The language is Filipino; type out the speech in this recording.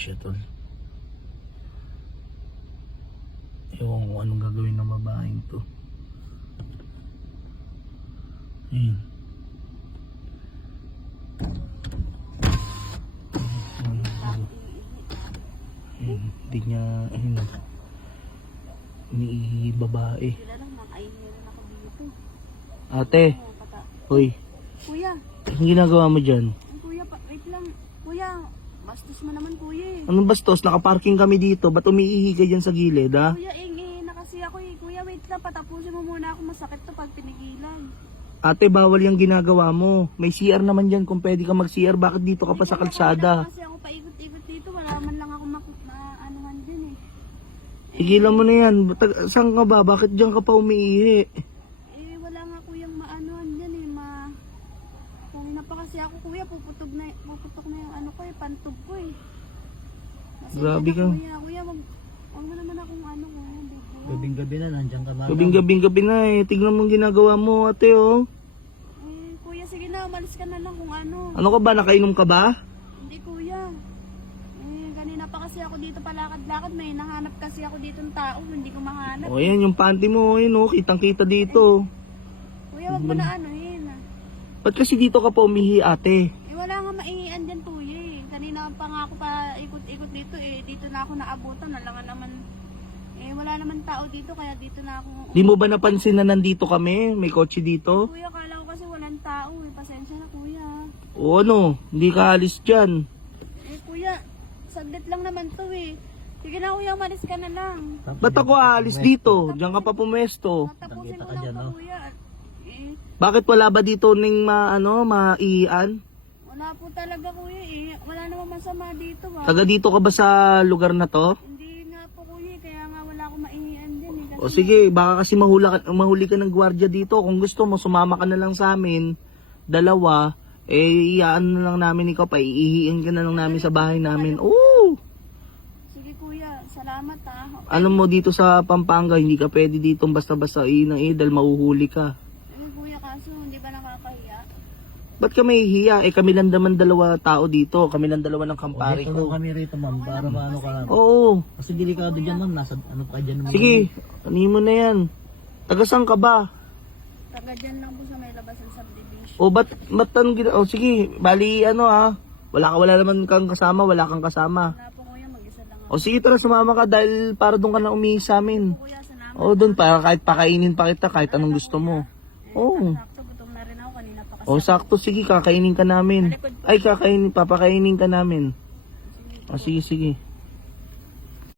siya, tol. Ewan ko anong gagawin ng babaeng to. Ayun. Ayun. Hindi niya, ayun na. Umiihi babae. Sila lang, nakainin na ako dito. Ate, hoy, Kuya, anong ginagawa mo dyan? kuya, wait lang. Kuya, bastos mo naman kuya eh. Anong bastos? Nakaparking kami dito. Ba't umiihi ka dyan sa gilid, ha? Kuya, na kasi ako eh. Kuya, wait lang, patapusin mo muna ako. Masakit to pag pinigilan. Ate, bawal yung ginagawa mo. May CR naman dyan kung pwede ka mag-CR. Bakit dito ka pa sa kalsada? Kasi ako paikot-ikot dito, wala man lang ako maanuhan dyan eh. Tigilan mo na yan. Saan ka ba? Bakit dyan ka pa umiihi? Wala nga kuyang maanuhan dyan eh. Kanina pa kasi ako kuya, puputok na yung ano ko eh, pantog ko eh. Grabe ka. Kuya, wag mo naman akong ano kuya. Gabing-gabi na, nandiyan ka ba? Gabing-gabi na eh. Tignan mo ang ginagawa mo, ate, oh. Kuya, sige na, umalis ka na lang kung ano. Ano ka ba? Nakainom ka ba? Hindi kuya. Kanina pa kasi ako dito palakad-lakad. May nahanap kasi ako dito ng tao. Hindi ko mahanap. O, yan, yung panty mo, yun, oh. Kitang-kita dito. Kuya, wag mo na anuhin. Ba't kasi dito ka pa umihi, ate? Wala nga maiian dyan kuya eh. Kanina pa nga ako pa ikot-ikot dito eh. Dito na ako naabutan. Alangan naman. Wala naman tao dito kaya dito na ako. Di mo ba napansin na nandito kami? May kotse dito? Kuya, kala ko kasi walang tao eh. Pasensya na kuya. O ano? Hindi ka alis dyan. Kuya, saglit lang naman to eh. Sige na kuya, umalis ka na lang. Ba't ako aalis dito? Diyan ka pa pumesto. Tapusin Nakita mo ka lang dyan, to no? kuya. Bakit wala ba dito ning maiian? Wala po talaga kuya eh. Wala namang masama dito ha. Taga dito ka ba sa lugar na to? Hindi nga po kuya, kaya nga wala akong maiian dyan eh. O sige, baka kasi mahuli ka ng gwardiya dito. Kung gusto mo, sumama ka na lang sa amin. Dalawa, iyaan na lang namin ikaw. Paiihiin ka na lang namin sa bahay namin. Oo! Sige kuya, salamat ha. Alam mo, dito sa Pampanga, hindi ka pwede dito basta-basta dahil mahuhuli ka. Kuya, kaso hindi ba nakakahiya? Ba't ka may hiya? Kami lang naman dalawa tao dito. Kami lang dalawa ng kampari Tulong ko. kami rito, ma'am, para paano ka. Oo. Kasi delikado dyan, ma'am. Nasa ano pa dyan naman. Sige, kanin mo na yan. Taga saan ka ba? Taga dyan lang po sa may labasan subdivision. O ba't o sige, bali wala naman kang kasama, wala kang kasama. Wala po kuya, mag-isa lang ako. O sige, tara, sumama ka dahil para doon ka na umihi sa amin. Kuya, salamat. O doon, para kahit pakainin pa kita, kahit anong gusto mo. Oo. Sakto, gutom na rin ako kanina pa kasi. O sakto, sige, kakainin ka namin. Ay, papakainin ka namin. O sige, sige.